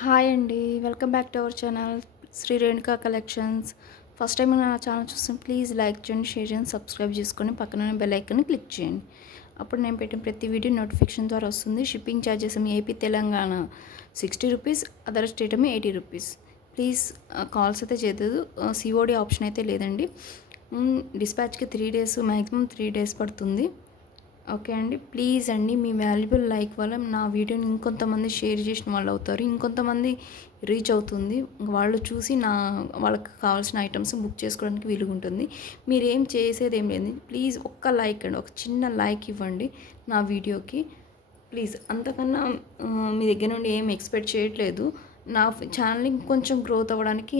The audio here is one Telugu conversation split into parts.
హాయ్ అండి. Welcome back to our channel Sri Renuka collections. First time నా ఛానల్ చూస్తే ప్లీజ్ లైక్ చేయండి, షేర్ చేయండి, సబ్స్క్రైబ్ చేసుకొని పక్కన బెల్ ఐకాన్ని క్లిక్ చేయండి. అప్పుడు నేను పెట్టిన ప్రతి వీడియో నోటిఫికేషన్ ద్వారా వస్తుంది. Shipping charges AP Telangana 60 rupees, other state ఏమో 80 రూపీస్. ప్లీజ్ కాల్స్ అయితే చేయలేదు, సిఓడి ఆప్షన్ అయితే లేదండి. డిస్పాచ్కి 3 డేస్, మ్యాక్సిమం 3 డేస్ పడుతుంది. ఓకే అండి, ప్లీజ్ అండి మీ వాల్యుబుల్ లైక్ వల్ల నా వీడియోని ఇంకొంతమంది షేర్ చేసిన వాళ్ళు అవుతారు, ఇంకొంతమంది రీచ్ అవుతుంది. వాళ్ళు చూసి వాళ్ళకి కావాల్సిన ఐటమ్స్ బుక్ చేసుకోవడానికి వీలుగా ఉంటుంది. మీరు ఏం చేసేది ఏం లేదు, ప్లీజ్ ఒక్క లైక్ అండి, ఒక చిన్న లైక్ ఇవ్వండి నా వీడియోకి ప్లీజ్. అంతకన్నా మీ దగ్గర నుండి ఏం ఎక్స్పెక్ట్ చేయట్లేదు. నా ఛానల్ని కొంచెం గ్రోత్ అవ్వడానికి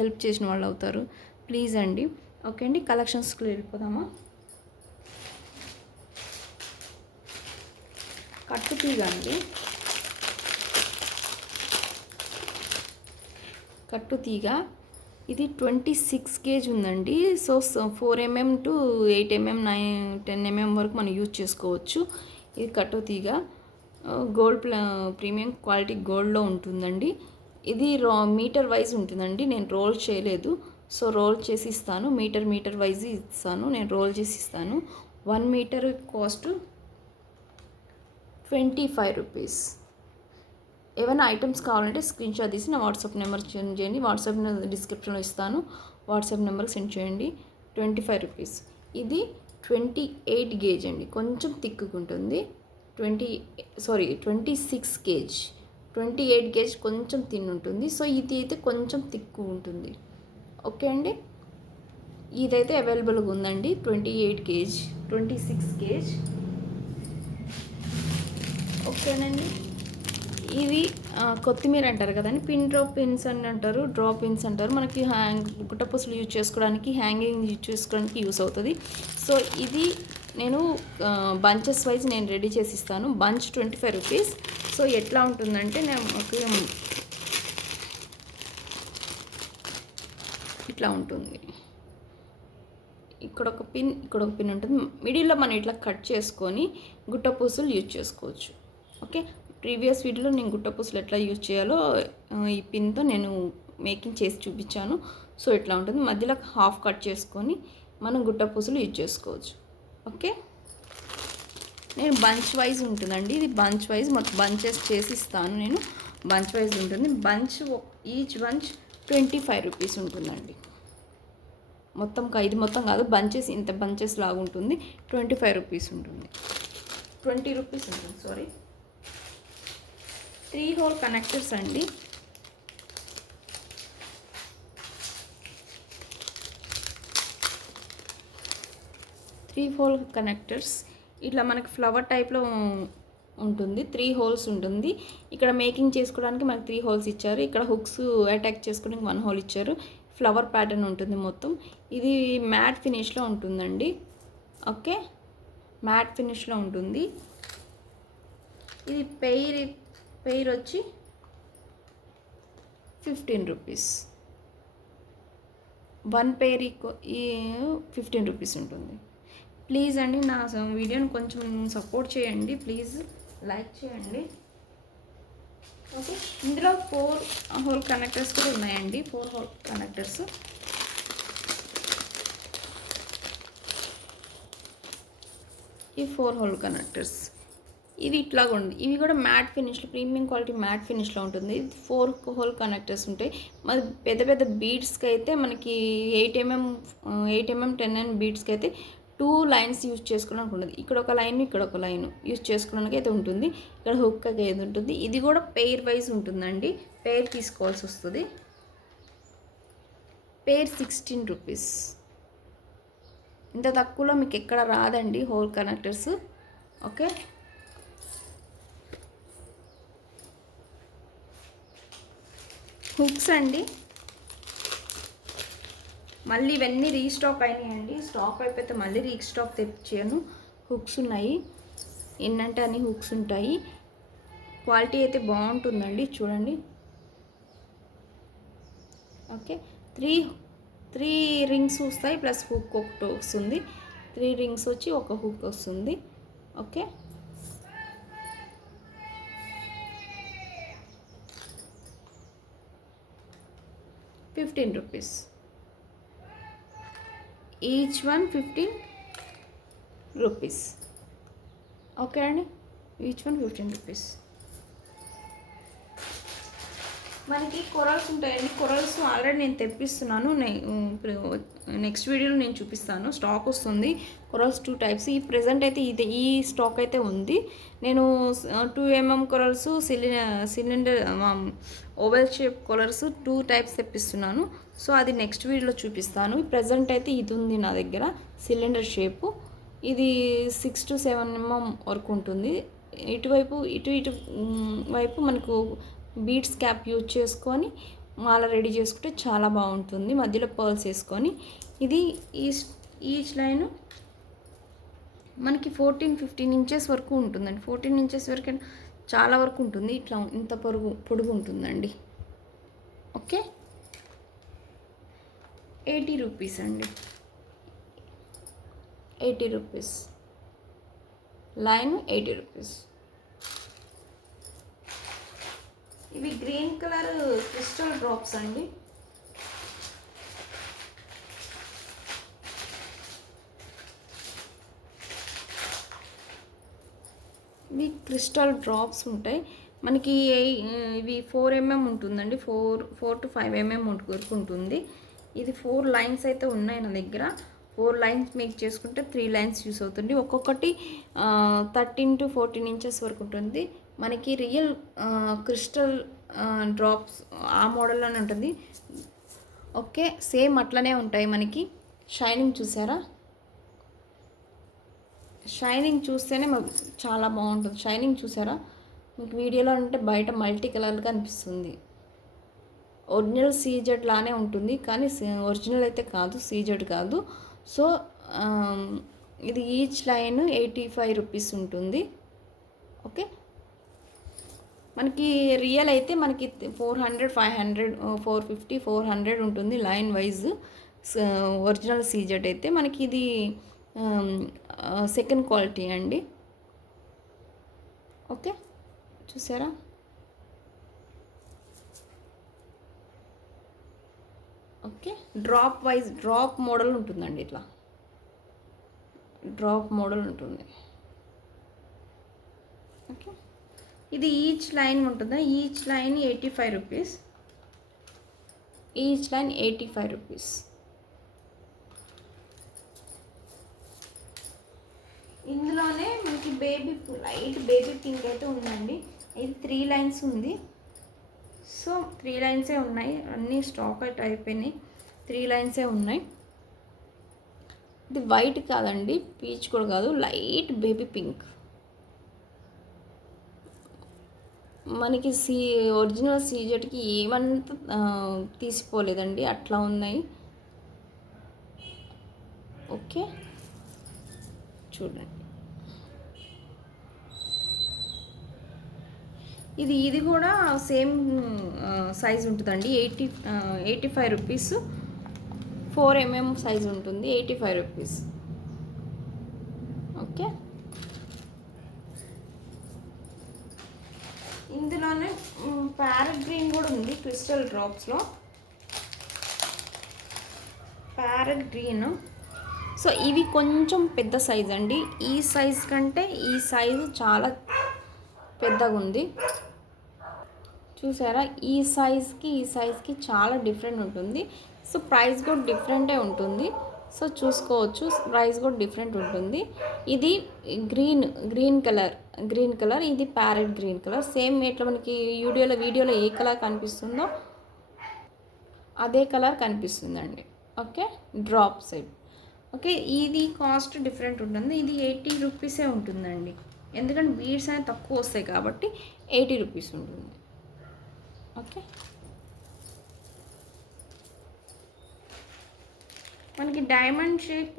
హెల్ప్ చేసిన వాళ్ళు అవుతారు. ప్లీజ్ అండి. ఓకే అండి, కలెక్షన్స్కి వెళ్ళిపోదామా. కట్టుతీగ అండి, కట్టుతీగ ఇది 26 కేజీ ఉందండి. So 4 mm to 8 mm 10 mm వరకు మనం యూజ్ చేసుకోవచ్చు. ఇది కట్టుతీగ గోల్డ్ ప్రీమియం క్వాలిటీ గోల్డ్లో ఉంటుందండి. ఇది మీటర్ వైజ్ ఉంటుందండి. నేను రోల్ చేయలేదు, సో రోల్ చేసి ఇస్తాను. మీటర్ వైజ్ ఇస్తాను, నేను రోల్ చేసి ఇస్తాను. 1 మీటర్ కాస్ట్ 25 రూపీస్. ఏమైనా ఐటమ్స్ కావాలంటే స్క్రీన్ షాట్ తీసి నా వాట్సాప్ నెంబర్ సెండ్ చేయండి. వాట్సాప్ డిస్క్రిప్షన్లో ఇస్తాను, వాట్సాప్ నెంబర్కి సెండ్ చేయండి. 25 రూపీస్. ఇది 28 గేజ్ అండి, కొంచెం థిక్గా ఉంటుంది. 26 కేజ్. 28 గేజ్ కొంచెం థిన్ ఉంటుంది. సో ఇది అయితే కొంచెం థిక్ ఉంటుంది. ఓకే అండి, ఇదైతే అవైలబుల్గా ఉందండి. 28 కేజ్, 26 కేజ్. ఓకేనండి, ఇది కొత్తిమీర అంటారు కదండి, పిన్స్ అని అంటారు, డ్రాప్ పిన్స్ అంటారు. మనకి గుట్టపూసలు యూజ్ చేసుకోవడానికి, హ్యాంగింగ్ యూజ్ చేసుకోవడానికి యూస్ అవుతుంది. సో ఇది నేను బంచెస్ వైజ్ నేను రెడీ చేసి ఇస్తాను. Bunch 25 rupees. సో ఎట్లా ఉంటుందంటే ఇట్లా ఉంటుంది. ఇక్కడ ఒక పిన్ ఉంటుంది. మిడిల్లో మనం ఇట్లా కట్ చేసుకొని గుట్టపూసలు యూజ్ చేసుకోవచ్చు. ఓకే, ప్రీవియస్ వీడియోలో నేను గుట్టపూసలు ఎట్లా యూజ్ చేయాలో ఈ పిన్తో నేను మేకింగ్ చేసి చూపించాను. సో ఇట్లా ఉంటుంది. మధ్యలో హాఫ్ కట్ చేసుకొని మనం గుట్టపూసలు యూజ్ చేసుకోవచ్చు. ఓకే, నేను బంచ్ వైజ్ ఉంటుందండి. ఇది బంచ్ వైజ్ మొత్తం బంచెస్ చేసి ఇస్తాను. నేను బంచ్ వైజ్ ఉంటుంది. ఈచ్ బంచ్ 25 రూపీస్ ఉంటుందండి. ఇది మొత్తం కాదు, బంచెస్, ఇంత బంచెస్ లాగా ఉంటుంది. 25 రూపీస్ ఉంటుంది. 20 రూపీస్ ఉంటుంది, సారీ. 3 హోల్ కనెక్టర్స్ అండి. త్రీ హోల్ కనెక్టర్స్ ఇట్లా మనకి ఫ్లవర్ టైప్లో ఉంటుంది. 3 హోల్స్ ఉంటుంది. ఇక్కడ మేకింగ్ చేసుకోవడానికి మనకి 3 హోల్స్ ఇచ్చారు. ఇక్కడ హుక్స్ అటాచ్ చేసుకోవడానికి 1 హోల్ ఇచ్చారు. ఫ్లవర్ ప్యాటర్న్ ఉంటుంది మొత్తం. ఇది మ్యాట్ ఫినిష్లో ఉంటుందండి. ఓకే, మ్యాట్ ఫినిష్లో ఉంటుంది. ఇది పెయిర్ వచ్చి 15 రూపీస్. 1 పెయిర్ ఈ 15 రూపీస్ ఉంటుంది. ప్లీజ్ అండి, నా వీడియోని కొంచెం సపోర్ట్ చేయండి. ప్లీజ్ లైక్ చేయండి. ఓకే, ఇందులో 4 హోల్ కనెక్టర్స్ కూడా ఉన్నాయండి. 4 హోల్ కనెక్టర్స్. ఈ 4 హోల్ కనెక్టర్స్ ఇది ఇట్లాగా ఉంది. ఇవి కూడా మ్యాట్ ఫినిష్లో, ప్రీమియం క్వాలిటీ మ్యాట్ ఫినిష్లో ఉంటుంది. 4 హోల్ కనెక్టర్స్ ఉంటాయి. మరి పెద్ద బీడ్స్కి అయితే మనకి 8 mm 10 mm బీడ్స్కి అయితే 2 లైన్స్ యూజ్ చేసుకోవడానికి ఉంటుంది. ఇక్కడ ఒక లైన్, ఇక్కడ ఒక లైన్ యూజ్ చేసుకోవడానికి అయితే ఉంటుంది. ఇక్కడ హుక్ అయితే ఉంటుంది. ఇది కూడా పెయిర్ వైజ్ ఉంటుందండి. పెయిర్ తీసుకోవాల్సి వస్తుంది. Pair 16 rupees. ఇంత తక్కువలో మీకు ఎక్కడ రాదండి హోల్ కనెక్టర్స్. ఓకే, హుక్స్ అండి, మళ్ళీ ఇవన్నీ రీస్టాక్ అయినాయండి. స్టాక్ అయిపోతే మళ్ళీ రీస్టాక్ తెచ్చాను. హుక్స్ ఉన్నాయి, ఎన్నంటే అన్ని హుక్స్ ఉంటాయి. క్వాలిటీ అయితే బాగుంటుందండి, చూడండి. ఓకే, త్రీ రింగ్స్ వస్తాయి, ప్లస్ హుక్ ఒకటి వస్తుంది. 3 రింగ్స్ వచ్చి ఒక హుక్ వస్తుంది. ఓకే, ₹15. Each one ₹15. ఓకే అండి, ఈచ్ వన్ ₹15. మనకి కొరల్స్ ఉంటాయండి. కొరల్స్ ఆల్రెడీ నేను తెప్పిస్తున్నాను. ఇప్పుడు నెక్స్ట్ వీడియోలో నేను చూపిస్తాను. స్టాక్ వస్తుంది. Corals 2 types. ఈ ప్రెజెంట్ అయితే ఈ స్టాక్ అయితే ఉంది. నేను 2mm corals, cylinder oval shape corals 2 types తెప్పిస్తున్నాను. సో అది నెక్స్ట్ వీడియోలో చూపిస్తాను. ప్రెజెంట్ అయితే ఇది ఉంది నా దగ్గర, సిలిండర్ షేపు. ఇది 6 to 7mm వరకు ఉంటుంది. ఇటు వైపు మనకు బీడ్స్ క్యాప్ యూజ్ చేసుకొని మాల రెడీ చేసుకుంటే చాలా బాగుంటుంది. మధ్యలో పర్ల్స్ వేసుకొని ఇది ఈచ్ లైన్ మనకి 14-15 ఇంచెస్ వరకు ఉంటుందండి. 14 ఇంచెస్ వరకు చాలా వరకు ఉంటుంది. ఇట్లా ఇంత పొడుగు ఉంటుందండి. ఓకే, ₹80 అండి. ₹80 లైన్, ₹80. ఇవి గ్రీన్ కలర్ క్రిస్టల్ డ్రాప్స్ అండి. ఇవి క్రిస్టల్ డ్రాప్స్ ఉంటాయి మనకి. ఇవి 4mm ఉంటుందండి. 4 to 5mm వరకు ఉంటుంది. ఇది 4 లైన్స్ అయితే ఉన్నాయి నా దగ్గర. 4 లైన్స్ మేక్ చేసుకుంటే 3 లైన్స్ యూస్ అవుతుంది. ఒక్కొక్కటి 13 to 14 ఇంచెస్ వరకు ఉంటుంది. మనకి రియల్ క్రిస్టల్ డ్రాప్స్ ఆ మోడల్లోనే ఉంటుంది. ఓకే, సేమ్ అట్లనే ఉంటాయి. మనకి షైనింగ్ చూసారా? షైనింగ్ చూస్తేనే చాలా బాగుంటుంది. షైనింగ్ చూసారా? మీకు వీడియోలో అంటే బయట మల్టీ కలర్గా అనిపిస్తుంది. ఒరిజినల్ సీజెడ్ లానే ఉంటుంది, కానీ ఒరిజినల్ అయితే కాదు, సీజెడ్ కాదు. సో ఇది ఈచ్ లైన్ ₹85 ఉంటుంది. ఓకే, మనకి రియల్ అయితే మనకి 400, 500, 450, 400 ఉంటుంది లైన్ వైజ్. ఒరిజినల్ సీజెడ్ అయితే మనకి ఇది సెకండ్ క్వాలిటీ అండి. ఓకే, చూసారా? Okay, drop wise drop model ఉంటుందండి. ఇట్లా డ్రాప్ మోడల్ ఉంటుంది. ఓకే, ఇది ఈచ్ లైన్ ఉంటుందా? Each line ₹85. Each line ₹85. ఇందులోనే మనకి లైట్ బేబీ పింక్ అయితే ఉందండి. ఇది 3 లైన్స్ ఉంది. సో 3 లైన్సే ఉన్నాయి. అన్నీ స్టాక్ అవుట్ అయిపోయినాయి. 3 లైన్సే ఉన్నాయి. ఇది వైట్ కాదండి, పీచ్ కూడా కాదు, లైట్ బేబీ పింక్. మనకి ఒరిజినల్ సీజెట్కి ఏమంతా తీసిపోలేదండి, అట్లా ఉన్నాయి. ఓకే, చూడండి. ఇది కూడా సేమ్ సైజ్ ఉంటుందండి. ₹85. 4mm సైజ్ ఉంటుంది. ₹85. ఓకే, ఇందులోనే ప్యారెట్ గ్రీన్ కూడా ఉంది క్రిస్టల్ డ్రాప్స్లో. Parrot green. సో ఇవి కొంచెం పెద్ద సైజ్ అండి. ఈ సైజ్ కంటే ఈ సైజు చాలా పెద్దగా ఉంది. చూసారా? ఈ సైజ్కి చాలా డిఫరెంట్ ఉంటుంది. సో ప్రైస్ కూడా డిఫరెంటే ఉంటుంది. సో చూసుకోవచ్చు, ప్రైస్ కూడా డిఫరెంట్ ఉంటుంది. ఇది గ్రీన్ కలర్, ఇది ప్యారెట్ గ్రీన్ కలర్. సేమ్ ఇట్లా మనకి వీడియోలో ఏ కలర్ కనిపిస్తుందో అదే కలర్ కనిపిస్తుందండి. Okay, drop side. ఓకే, ఇది కాస్ట్ డిఫరెంట్ ఉంటుంది. ఇది ₹80 ఉంటుందండి. ఎందుకంటే బీడ్స్ అనేది తక్కువ వస్తాయి కాబట్టి ₹80 ఉంటుంది. ఓకే, మనకి డైమండ్ షేప్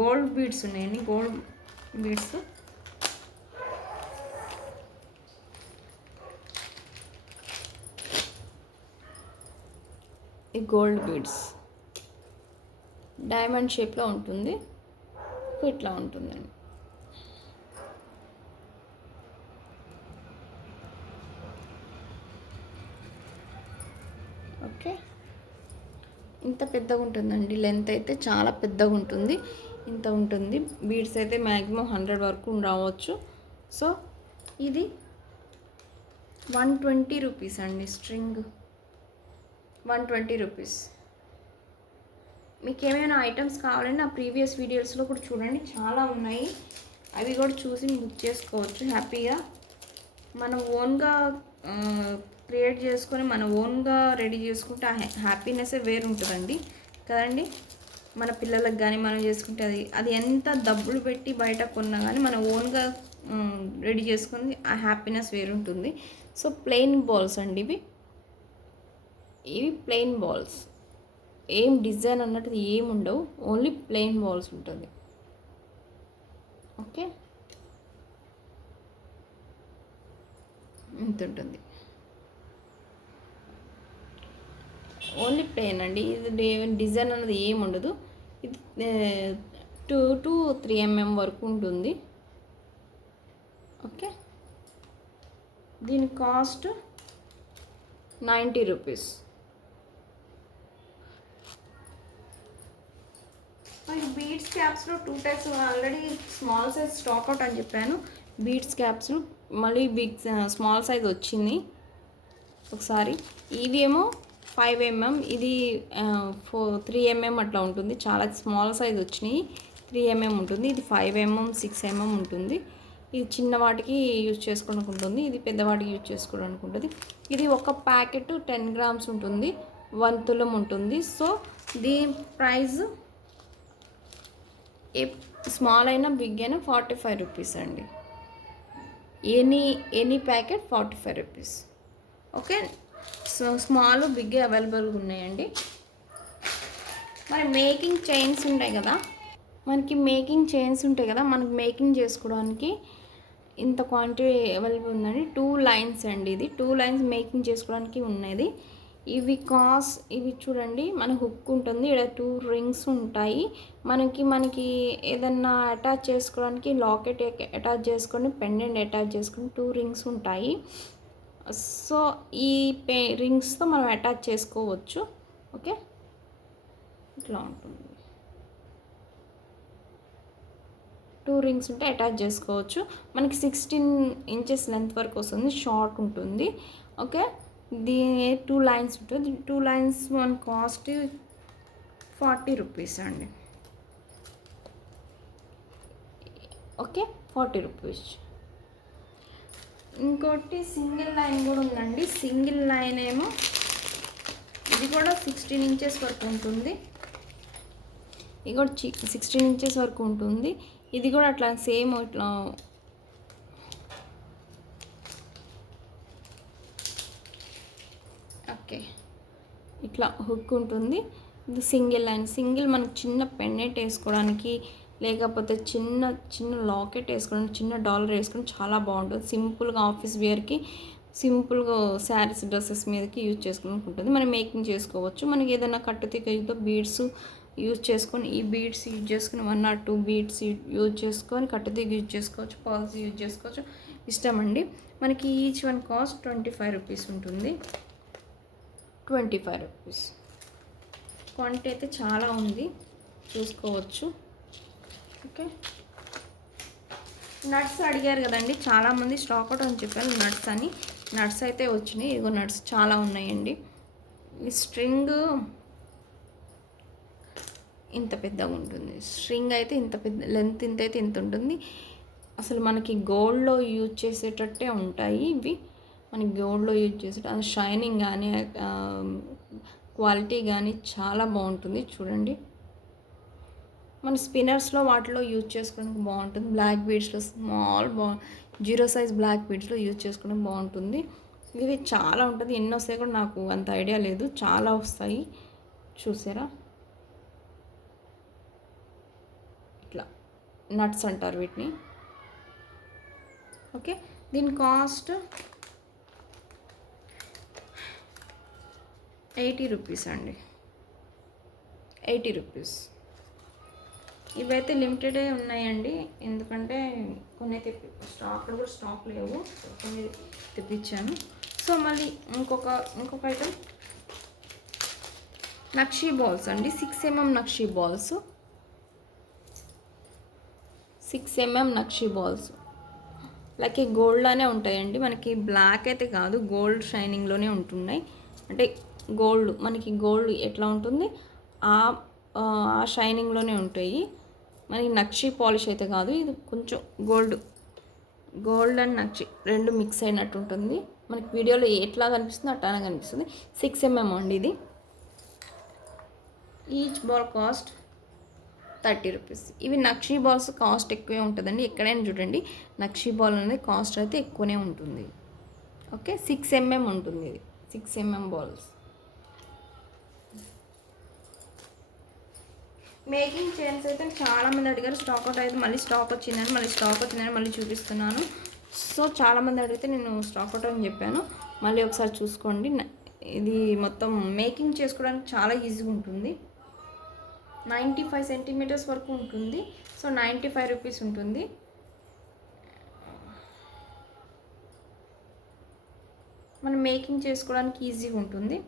గోల్డ్ బీడ్స్ ఉన్నాయండి. గోల్డ్ బీడ్స్ ఈ గోల్డ్ బీడ్స్ డైమండ్ షేప్లో ఉంటుంది. ఇట్లా ఉంటుందండి. ఓకే, ఇంత పెద్దగా ఉంటుందండి. లెంత్ అయితే చాలా పెద్దగా ఉంటుంది. ఇంత ఉంటుంది. బీడ్స్ అయితే మ్యాక్సిమం 100 వరకు రావచ్చు. సో ఇది 120 రూపీస్ అండి. String 120 rupees. మీకు ఏమైనా ఐటమ్స్ కావాలంటే నా ప్రీవియస్ వీడియోస్లో కూడా చూడండి, చాలా ఉన్నాయి. అవి కూడా చూసి బుక్ చేసుకోవచ్చు హ్యాపీగా. మన ఓన్గా క్రియేట్ చేసుకొని మన ఓన్గా రెడీ చేసుకుంటే ఆ హ్యాపీనెస్సే వేరు ఉంటుందండి కదండి. మన పిల్లలకు కానీ మనం చేసుకుంటే అది ఎంత డబ్బులు పెట్టి బయట కొన్నా కానీ మన ఓన్గా రెడీ చేసుకొని ఆ హ్యాపీనెస్ వేరు ఉంటుంది. సో ప్లెయిన్ బాల్స్ అండి ఇవి ప్లెయిన్ బాల్స్. ఏం డిజైన్ అన్నట్టు ఏమి ఉండవు, ఓన్లీ ప్లెయిన్ బాల్స్ ఉంటుంది. ఓకే, ఇంత ఉంటుంది. ఓన్లీ ప్లెయిన్ అండి. ఇది డిజైన్ అన్నది ఏమి ఉండదు. ఇది 2 to 3 mm వరకు ఉంటుంది. ఓకే, దీని కాస్ట్ 90 రూపీస్. బీడ్స్ క్యాప్స్లో 2 types already small size stock out అని చెప్పాను. బీడ్స్ క్యాప్స్ మళ్ళీ స్మాల్ సైజ్ వచ్చింది ఒకసారి. ఇవి ఏమో 5 mm, ఇది 3 mm అట్లా ఉంటుంది. చాలా స్మాల్ సైజ్ వచ్చినాయి. 3 mm ఉంటుంది. ఇది 5 mm 6 mm ఉంటుంది. ఇది చిన్న వాటికి యూజ్ చేసుకోవడానికి ఉంటుంది, ఇది పెద్దవాటికి యూజ్ చేసుకోవడానికి ఉంటుంది. ఇది ఒక ప్యాకెట్ 10 grams ఉంటుంది, 1 తులం ఉంటుంది. సో దీని ప్రైస్ స్మాల్ అయినా బిగ్ అయినా 45 రూపీస్ అండి. Any packet 45 rupees. Okay, so small big అవైలబుల్గా ఉన్నాయండి. మరి మేకింగ్ చైన్స్ ఉంటాయి కదా, మనకి మేకింగ్ చేసుకోవడానికి ఇంత క్వాంటిటీ అవైలబుల్ ఉందండి. 2 lines అండి. ఇది 2 lines మేకింగ్ చేసుకోవడానికి ఉన్నది. ఇవి చూడండి, మన హుక్ ఉంటుంది, ఇక్కడ 2 rings ఉంటాయి. మనకి ఏదన్నా అటాచ్ చేసుకోవడానికి లాకెట్ అటాచ్ చేసుకొని, పెండెంట్ అటాచ్ చేసుకొని 2 rings ఉంటాయి. సో ఈ రింగ్స్తో మనం అటాచ్ చేసుకోవచ్చు. ఓకే, ఇట్లా ఉంటుంది. 2 rings ఉంటే అటాచ్ చేసుకోవచ్చు. మనకి 16 inches లెంత్ వరకు వస్తుంది, షార్ట్ ఉంటుంది. ఓకే, దీని 2 lines ఉంటుంది. 2 lines వన్ కాస్ట్ 40 రూపీస్ అండి. Okay, 40 rupees. ఇంకోటి సింగిల్ లైన్ కూడా ఉందండి. సింగిల్ లైన్ ఏమో ఇది కూడా 16 inches వరకు ఉంటుంది. ఇది కూడా 16 inches వరకు ఉంటుంది. ఇది కూడా అట్లా సేమ్ ఇట్లా ఓకే, ఇట్లా హుక్ ఉంటుంది. ఇది సింగిల్ లైన్. మనకి చిన్న పెండెంట్ వేసుకోవడానికి, లేకపోతే చిన్న లాకెట్ వేసుకోవడానికి, చిన్న డాలర్ వేసుకోవడానికి చాలా బాగుంటుంది. సింపుల్గా ఆఫీస్ వేర్కి, సింపుల్గా శారీస్ డ్రెస్సెస్ మీదకి యూజ్ చేసుకోవడానికి ఉంటుంది. మనం మేకింగ్ చేసుకోవచ్చు. మనకి ఏదైనా కట్టుతీగతో బీడ్స్ యూజ్ చేసుకొని, ఈ బీడ్స్ యూజ్ చేసుకొని 1 or 2 బీడ్స్ యూజ్ చేసుకొని కట్టుతీగ యూజ్ చేసుకోవచ్చు, పర్ల్స్ యూజ్ చేసుకోవచ్చు, ఇష్టం అండి. మనకి ఈచ్ వన్ కాస్ట్ 25 రూపీస్ ఉంటుంది. 25 రూపీస్. క్వాంటిటీ అయితే చాలా ఉంది, చూసుకోవచ్చు. ఓకే, నట్స్ అడిగారు కదండి చాలామంది, స్టాక్ అవుట్ అని చెప్పాను నట్స్ అని. నట్స్ అయితే వచ్చినాయి. ఇగో నట్స్ చాలా ఉన్నాయండి. ఈ స్ట్రింగ్ ఇంత పెద్దగా ఉంటుంది. స్ట్రింగ్ అయితే ఇంత పెద్ద లెంత్ ఇంత ఉంటుంది. అసలు మనకి గోల్డ్లో యూజ్ చేసేటట్టే ఉంటాయి ఇవి. మనకి గోల్డ్లో యూజ్ చేసేట షైనింగ్ కానీ క్వాలిటీ కానీ చాలా బాగుంటుంది. చూడండి, మన స్పిన్నర్స్లో వాటిలో యూజ్ చేసుకోవడానికి బాగుంటుంది. బ్లాక్ బీడ్స్లో స్మాల్ 0 size బ్లాక్ బీడ్స్లో యూజ్ చేసుకోవడానికి బాగుంటుంది. ఇవి చాలా ఉంటుంది. ఎన్ని వస్తాయి కూడా నాకు అంత ఐడియా లేదు, చాలా వస్తాయి. చూసారా, ఇట్లా నట్స్ అంటారు వీటిని. ఓకే, దీని కాస్ట్ 80 రూపీస్ అండి. 80 రూపీస్. ఇవైతే లిమిటెడే ఉన్నాయండి, ఎందుకంటే కొన్ని స్టాక్ లేవు, కొన్ని తెప్పించాను. సో మళ్ళీ ఇంకొక ఐటమ్ నక్షీ బాల్స్ అండి, 6mm nakshi balls, 6mm nakshi balls. Like ఈ గోల్డ్లానే ఉంటాయండి, మనకి బ్లాక్ అయితే కాదు, గోల్డ్ షైనింగ్లోనే ఉంటున్నాయి. అంటే గోల్డ్, మనకి గోల్డ్ ఎట్లా ఉంటుంది ఆ షైనింగ్లోనే ఉంటాయి. మనకి నక్షీ పాలిష్ అయితే కాదు, ఇది కొంచెం గోల్డ్ అండ్ నక్షి రెండు మిక్స్ అయినట్టు ఉంటుంది. మనకి వీడియోలో ఎట్లా కనిపిస్తుంది అట్లానే కనిపిస్తుంది. 6mm అండి ఇది. Each ball cost 30 rupees. ఇవి నక్షీ బాల్స్ కాస్ట్ ఎక్కువే ఉంటుందండి, ఎక్కడైనా చూడండి నక్షీ బాల్ అనేది కాస్ట్ అయితే ఎక్కువనే ఉంటుంది. ఓకే, 6mm ఉంటుంది ఇది, 6mm బాల్స్. మేకింగ్ చైన్స్ అయితే చాలామంది అడిగారు, స్టాక్ అవుట్ అయితే మళ్ళీ స్టాక్ వచ్చిందని మళ్ళీ చూపిస్తున్నాను. సో చాలామంది అడిగితే నేను స్టాక్ అవుట్ అని చెప్పాను, మళ్ళీ ఒకసారి చూసుకోండి. ఇది మొత్తం మేకింగ్ చేసుకోవడానికి చాలా ఈజీగా ఉంటుంది. 95 సెంటీమీటర్స్ వరకు ఉంటుంది. సో 95 రూపీస్ ఉంటుంది. మనం మేకింగ్ చేసుకోవడానికి ఈజీగా ఉంటుంది.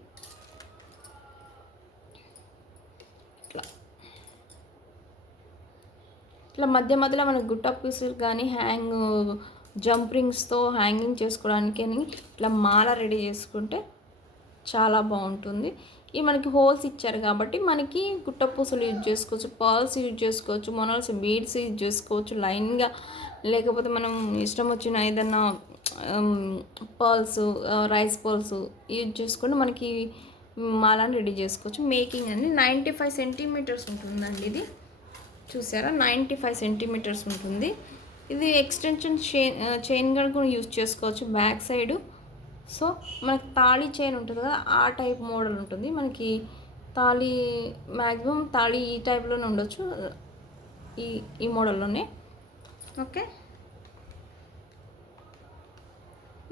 ఇట్లా మధ్య మధ్యలో మనకు గుట్ట పీసులు కానీ జంప్ రింగ్స్తో హ్యాంగింగ్ చేసుకోవడానికి అని ఇట్లా మాల రెడీ చేసుకుంటే చాలా బాగుంటుంది. ఇవి మనకి హోల్స్ ఇచ్చారు కాబట్టి మనకి గుట్ట పూసలు యూజ్ చేసుకోవచ్చు, పర్ల్స్ యూజ్ చేసుకోవచ్చు, మొనాల్స్ బీడ్స్ యూజ్ చేసుకోవచ్చు లైన్గా. లేకపోతే మనం ఇష్టం వచ్చిన ఏదన్నా పర్ల్స్, రైస్ పర్ల్స్ యూజ్ చేసుకుంటే మనకి మాలని రెడీ చేసుకోవచ్చు. మేకింగ్ అండి 95 సెంటీమీటర్స్ ఉంటుందండి ఇది. చూసారా, 95 సెంటీమీటర్స్ ఉంటుంది. ఇది ఎక్స్టెన్షన్ చైన్ కూడా యూజ్ చేసుకోవచ్చు బ్యాక్ సైడు. సో మనకి తాళీ చైన్ ఉంటుంది కదా, ఆ టైప్ మోడల్ ఉంటుంది. మనకి తాళీ మ్యాక్సిమం తాళీ ఈ టైప్లోనే ఉండొచ్చు, ఈ మోడల్లోనే. ఓకే,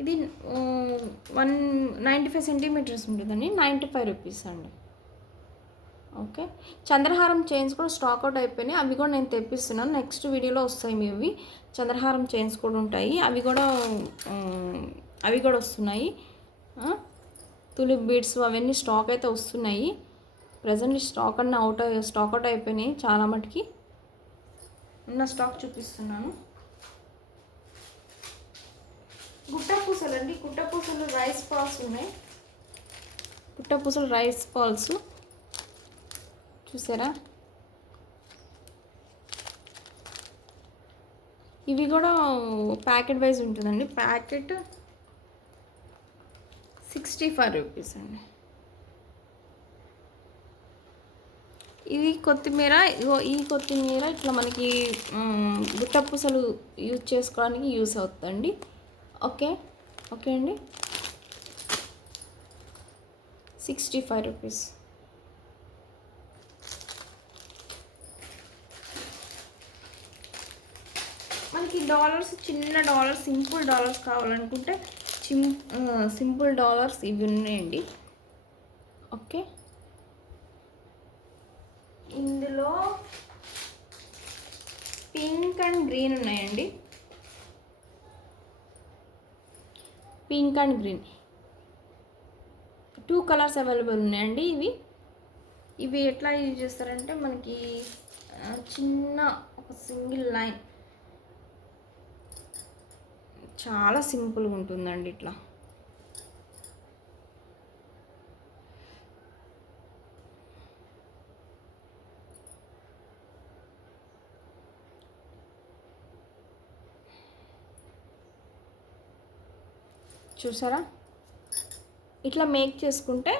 ఇది 195 సెంటీమీటర్స్ ఉంటుందండి, 95 రూపీస్ అండి. ఓకే, చంద్రహారం చైన్స్ కూడా స్టాక్ అవుట్ అయిపోయినాయి, అవి కూడా నేను తెప్పిస్తున్నాను. నెక్స్ట్ వీడియోలో వస్తాయి మీవి. చంద్రహారం చైన్స్ కూడా ఉంటాయి, అవి కూడా వస్తున్నాయి. తులిప్ బీడ్స్ అవన్నీ స్టాక్ అయితే వస్తున్నాయి. ప్రజెంట్ స్టాక్ అవుట్ అయిపోయినాయి చాలా మటుకి. ఉన్న స్టాక్ చూపిస్తున్నాను. గుట్టపూసలు అండి, గుట్టపూసలు రైస్ పాల్స్ ఉన్నాయి. గుట్టపూసలు రైస్ పాల్స్ చూసారా, ఇవి కూడా ప్యాకెట్ వైజ్ ఉంటుందండి. ప్యాకెట్ 65 రూపీస్ అండి. ఇది కొత్తిమీర, ఈ కొత్తిమీర ఇట్లా మనకి గుట్టపూసలు యూజ్ చేసుకోవడానికి యూస్ అవుతుందండి. ఓకే అండి, 65 రూపీస్. మనకి డాలర్స్, చిన్న డాలర్స్, సింపుల్ డాలర్స్ కావాలనుకుంటే సింపుల్ డాలర్స్ ఇవి ఉన్నాయండి. ఓకే, ఇందులో పింక్ అండ్ గ్రీన్ ఉన్నాయండి. Pink and green 2 colours available ఉన్నాయండి. ఇవి ఎట్లా యూజ్ చేస్తారంటే మనకి చిన్న ఒక సింగిల్ లైన్, చాలా సింపుల్గా ఉంటుందండి. ఇట్లా చూసారా, ఇట్లా మేక్ చేసుకుంటే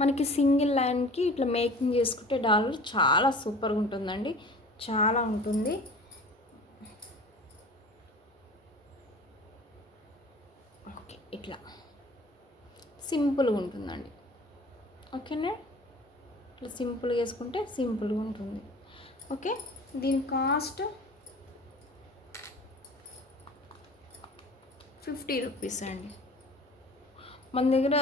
మనకి సింగిల్ లైన్కి ఇట్లా మేకింగ్ చేసుకుంటే డాలర్ చాలా సూపర్గా ఉంటుందండి, చాలా ఉంటుంది. ఓకే, ఇట్లా సింపుల్గా ఉంటుందండి. ఓకేనా, ఇట్లా సింపుల్గా వేసుకుంటే సింపుల్గా ఉంటుంది. ఓకే, దీని కాస్ట్ 50 రూపీస్ అండి. మన దగ్గర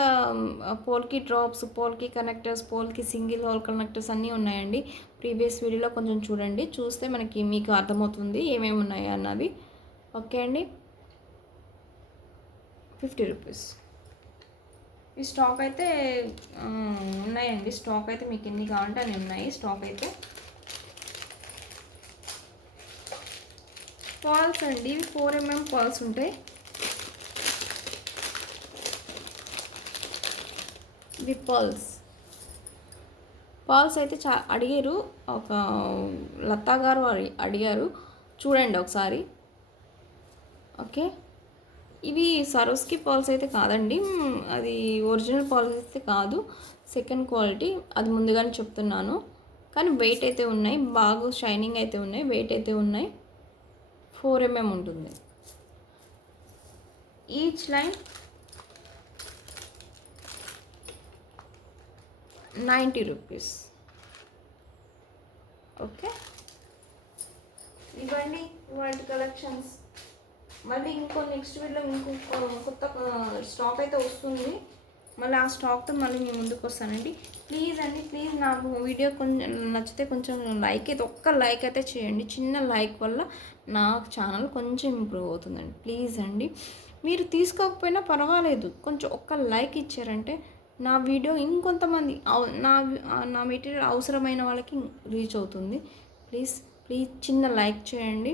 polki drops, polki connectors, polki single hole connectors అన్నీ ఉన్నాయండి. ప్రీవియస్ వీడియోలో కొంచెం చూడండి, చూస్తే మీకు అర్థమవుతుంది ఏమేమి ఉన్నాయి అన్నది. ఓకే అండి, 50 రూపీస్. ఈ స్టాక్ అయితే ఉన్నాయండి. స్టాక్ అయితే మీకు ఎన్ని కావాలంటే అన్ని ఉన్నాయి స్టాక్ అయితే. పాల్స్ అండి, ఇవి 4mm పాల్స్ ఉంటాయి. ఇవి పాల్స్ అయితే అడిగారు, ఒక లతా గారు అడిగారు, చూడండి ఒకసారి. ఓకే, ఇవి సరోస్కి పాల్స్ అయితే కాదండి, అది ఒరిజినల్ పాల్స్ అయితే కాదు, సెకండ్ క్వాలిటీ. అది ముందుగానే చెప్తున్నాను. కానీ వెయిట్ అయితే ఉన్నాయి, బాగా షైనింగ్ అయితే ఉన్నాయి, వెయిట్ అయితే ఉన్నాయి. 4mm ఉంటుంది. Each line 90 rupees. ఓకే, ఇవ్వండి వాటి కలెక్షన్స్. మళ్ళీ నెక్స్ట్ వీడియోలో కొత్త స్టాక్ అయితే వస్తుంది. మళ్ళీ ఆ స్టాక్తో మళ్ళీ నేను ముందుకు వస్తానండి. ప్లీజ్ అండి, ప్లీజ్ నాకు వీడియో కొంచెం నచ్చితే కొంచెం లైక్ అయితే, ఒక్క లైక్ అయితే చేయండి. చిన్న లైక్ వల్ల నా ఛానల్ కొంచెం ఇంప్రూవ్ అవుతుందండి. ప్లీజ్ అండి, మీరు తీసుకోకపోయినా పర్వాలేదు, కొంచెం ఒక్క లైక్ ఇచ్చారంటే నా వీడియో ఇంకొంతమంది నా మెటీరియల్ అవసరమైన వాళ్ళకి రీచ్ అవుతుంది. ప్లీజ్ చిన్న లైక్ చేయండి,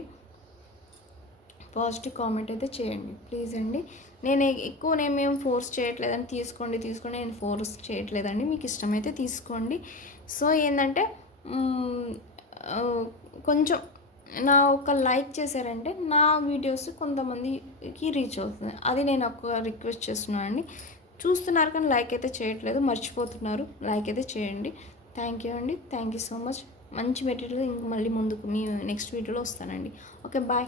పాజిటివ్ కామెంట్ అయితే చేయండి. ప్లీజ్ అండి, నేనేం ఫోర్స్ చేయట్లేదని, తీసుకోండి నేను ఫోర్స్ చేయట్లేదండి, మీకు ఇష్టమైతే తీసుకోండి. సో ఏంటంటే కొంచెం నా ఒక లైక్ చేశారంటే నా వీడియోస్ కొంతమందికి రీచ్ అవుతుంది. అది నేను ఒక రిక్వెస్ట్ చేస్తున్నాను అండి. చూస్తున్నారు కానీ లైక్ అయితే చేయట్లేదు, మర్చిపోతున్నారు. లైక్ అయితే చేయండి. థ్యాంక్ యూ అండి, థ్యాంక్ యూ సో మచ్. మంచి మెటీరియల్ ఇంక మళ్ళీ ముందుకు మీ నెక్స్ట్ వీడియోలో వస్తానండి. Okay, bye.